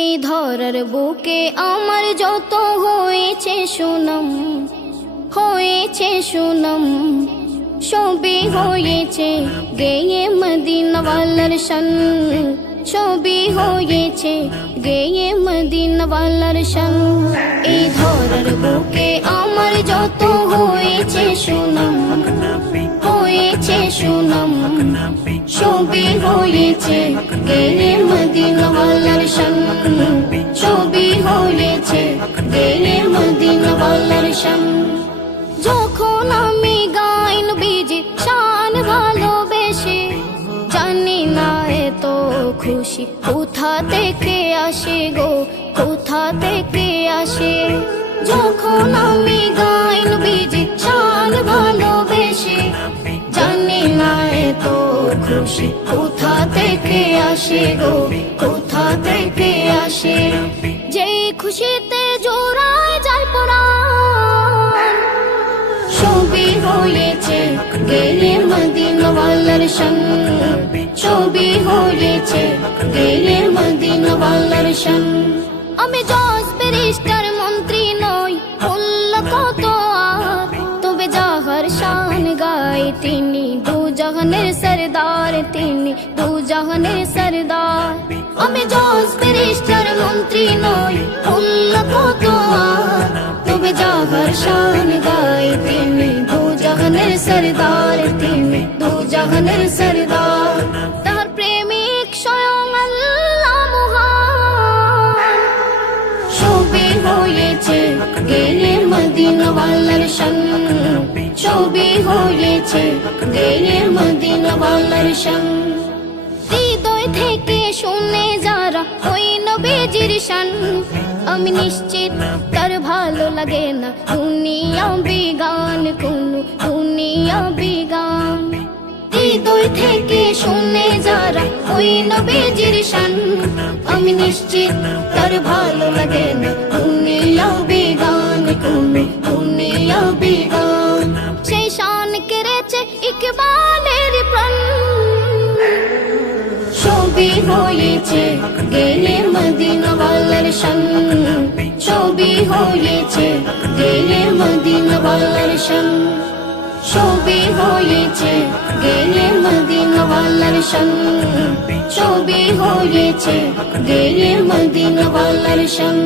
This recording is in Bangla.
এই ধরার বুকে আমার যত হয়েছে সুনাম, হয়েছে সুনাম, সবই হয়েছে গেয়ে মদিনাওয়ালার শান, সবই হয়েছে গেয়ে মদিনাওয়ালার শান। এই ধরার বুকে আমার যত হয়েছে সুনাম, হয়েছে সুনাম, সবই হয়েছে গেয়ে মদিনাওয়ালার শান, সবই হয়েছে গেয়ে মদিনাওয়ালার শান। যখন আমি গাই নবীজির শান ভালোবেসে, জানি না এত খুশি কোথা থেকে আসে গো, কোথা থেকে আসে। যখন আমি গাই নবীজির শান ভালোবেসে, জানি না এত খুশি কোথা থেকে আসে গো, কোথা থেকে আসে। যেই খুশিতে জোড়ায় যায় পরাণ, সবই হয়েছে গেয়ে মদিনাওয়ালার শান, সবই হয়েছে গেয়ে মদিনাওয়ালার শান। আমি জজ ব্যারিস্টার মন্ত্রী নই, বলল কত আর, তবে যাহার শান গাই তিনি দু জাহানের সরদার, তিনি দু জাহানের সরদার। আমি জজ ব্যারিস্টার মন্ত্রী নই, বলল কত আর, তবে যাহার শান গাই তিনি দু জাহানের সরদার, তিনি দু জাহানের সরদার। তার প্রেমিক স্বয়ং আল্লাহ মহান, সবই হয়েছে গেয়ে মদিনাওয়ালার শান, সবই হয়েছে গেয়ে মদিনাওয়ালার শান। হৃদয় থেকে শুনে যারা ওই নবীজির শান, আমি নিশ্চিত তার ভালো লাগে না দুনিয়া বিগান, কোনো দুনিয়া বিগান। হৃদয় থেকে শুনে যারা ওই নবীজির শান, আমি নিশ্চিত তার ভালো লাগে না দুনিয়া বিগান, কোনো দুনিয়া বিগান। সেই শান কেড়েছে ইকবালের প্রাণ, সবই হয়েছে গেয়ে মদিনাওয়ালার শান, সবই হয়েছে গেয়ে মদিনাওয়ালার শান, সবই হয়েছে গেয়ে মদিনাওয়ালার শান, সবই হয়েছে গেয়ে মদিনাওয়ালার শান।